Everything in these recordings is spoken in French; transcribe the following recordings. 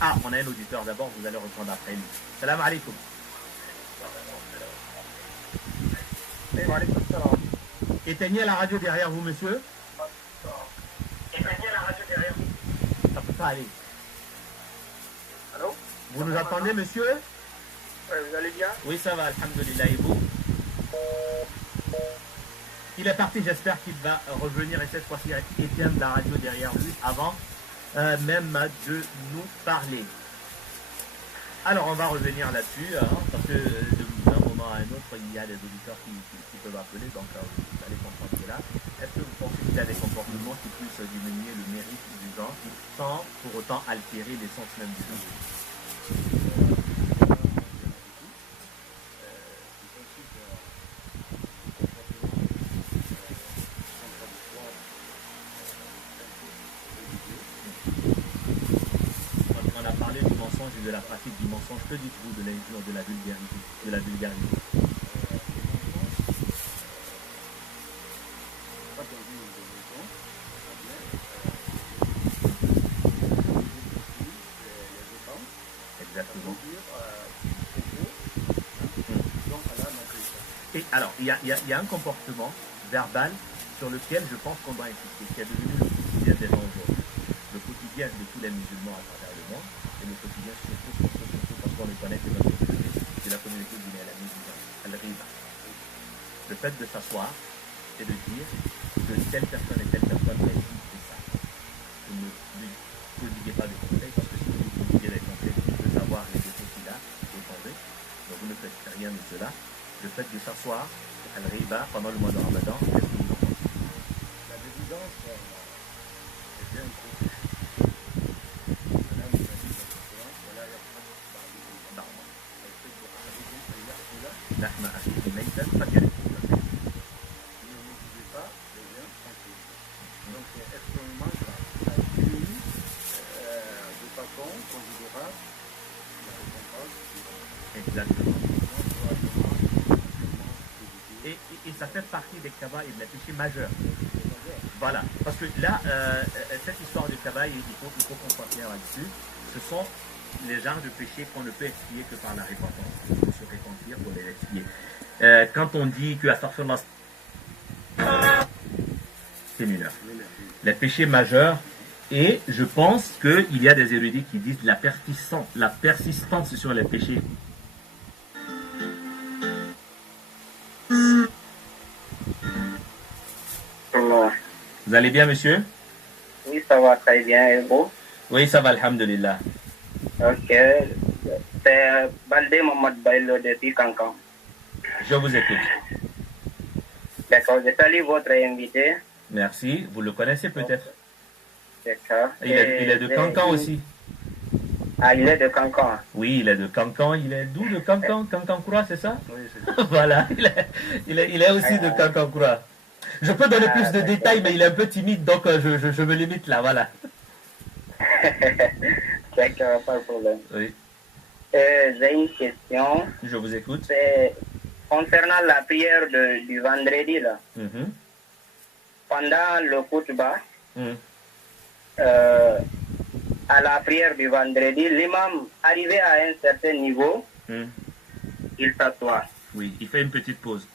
Ah, on a un auditeur d'abord, vous allez reprendre après lui. Salam alaikum. Éteignez la radio derrière vous, monsieur. Éteignez la radio derrière vous. Ça peut pas aller. Allô? Vous nous entendez, monsieur? Ouais, vous allez bien? Oui, ça va, alhamdoulilah, et vous? Il est parti, j'espère qu'il va revenir et cette fois-ci éteindre la radio derrière lui avant même de nous parler. Alors, on va revenir là-dessus, hein, parce que d'un moment à un autre, il y a des auditeurs qui peuvent appeler, donc vous allez comprendre cela. Est-ce que vous pensez qu'il y a des comportements qui puissent diminuer le mérite du genre sans pour autant altérer l'essence même du genre? On a parlé du mensonge et de la pratique du mensonge. Que dites-vous de l'injure, de la vulgarité, de la vulgarité? Exactement. Et alors, il y a un comportement verbal sur lequel je pense qu'on doit insister, qui est devenu le quotidien des gens aujourd'hui. Le quotidien de tous les musulmans à travers le monde, et le quotidien surtout parce qu'on le connaît que notre communauté, c'est la communauté guinéenne, la musulmane, Al-Riba. Le fait de s'asseoir et de dire que telle personne et telle personne a dit c'est ça. Vous ne lui prodiguez pas de conseils, parce que si vous lui prodiguez des conseils, vous pouvez savoir les défauts qu'il a, vous tombez. Donc vous ne faites rien de cela. Le fait de s'asseoir, Al-Riba, pendant le mois de Ramadan, qu'est-ce que vous en pensez? La dévidence est bien trop. لحم أخيك ميتا فكرهتموه. Ne motivez pas les gens tranquilles. Donc c'est extrêmement grave. Ça diminue de façon considérable la récompense. Exactement. Et ça fait partie des kabaïr, des péchés majeurs. Voilà. Parce que là, cette histoire du kabaïr, il faut qu'on soit clair là-dessus. Ce sont les genres de péchés qu'on ne peut expier que par la repentance. Il faut se repentir pour les expier. Quand on dit que astaghfirullah, c'est mineur. Les péchés majeurs, et je pense qu'il y a des érudits qui disent la persistance sur les péchés. Vous allez bien, monsieur? Oui, ça va très bien. Et vous? Oui, ça va, alhamdulillah. Ok. C'est Baldé Mohamed Bailo depuis Cancan. Je vous écoute. D'accord, je salue votre invité. Merci. Vous le connaissez peut-être? D'accord. Il est de Cancan aussi. Ah, il est de Cancan. Oui, il est de Cancan. Il est d'où de Cancan? Cancan-Koura, c'est ça? Oui, c'est ça. Voilà, il est aussi de Cancan-Koura. Je peux donner plus de détails, mais il est un peu timide, donc je me limite là, voilà. D'accord, pas de problème. Oui, J'ai une question. je vous écoute. C'est concernant la prière du vendredi, là. Mhm. Pendant le khutbah, Mhm. à la prière du vendredi, l'imam, arrivé à un certain niveau, Mhm. il s'assoit. Oui, il fait une petite pause.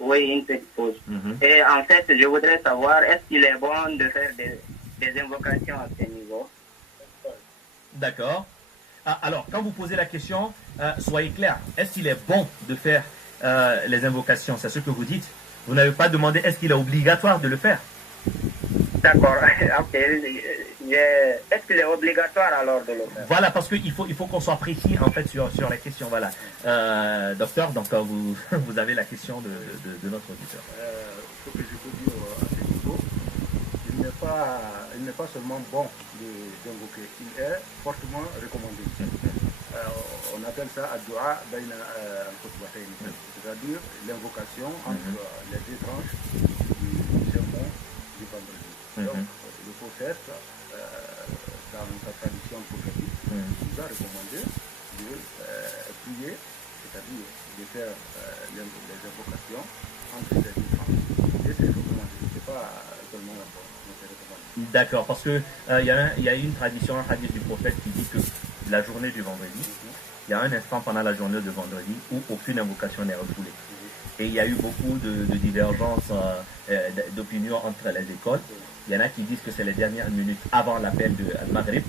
Oui, une petite pause. Mhm. Et en fait, je voudrais savoir, est-ce qu'il est bon de faire des invocations à ce niveau? D'accord. Ah, alors, quand vous posez la question, soyez clair. Est-ce qu'il est bon de faire les invocations? C'est ce que vous dites. Vous n'avez pas demandé est-ce qu'il est obligatoire de le faire? D'accord. Ok. Est-ce qu'il est obligatoire alors de le faire? Voilà, parce qu'il faut qu'on soit précis en fait sur la question. Voilà. Docteur, donc vous avez la question de notre auditeur. Ce que je peux dire à ce niveau, il n'est pas seulement bon d'invoquer, il est fortement recommandé. On appelle ça Addu'a Baina al-Khutbatayn, c'est-à-dire l'invocation entre les deux tranches du sermon du vendredi. Donc, le prophète, dans sa tradition prophétique, nous a recommandé de prier, c'est-à-dire de faire les invocations entre les deux tranches. Et c'est recommandé. Ce n'est pas pas seulement recommandé. D'accord, parce que il y a une tradition, un hadith du prophète qui dit que la journée du vendredi, il y a un instant pendant la journée de vendredi où aucune invocation n'est refoulée. Et il y a eu beaucoup de divergences d'opinion entre les écoles. Il y en a qui disent que c'est les dernières minutes avant l'appel de Al-Maghrib.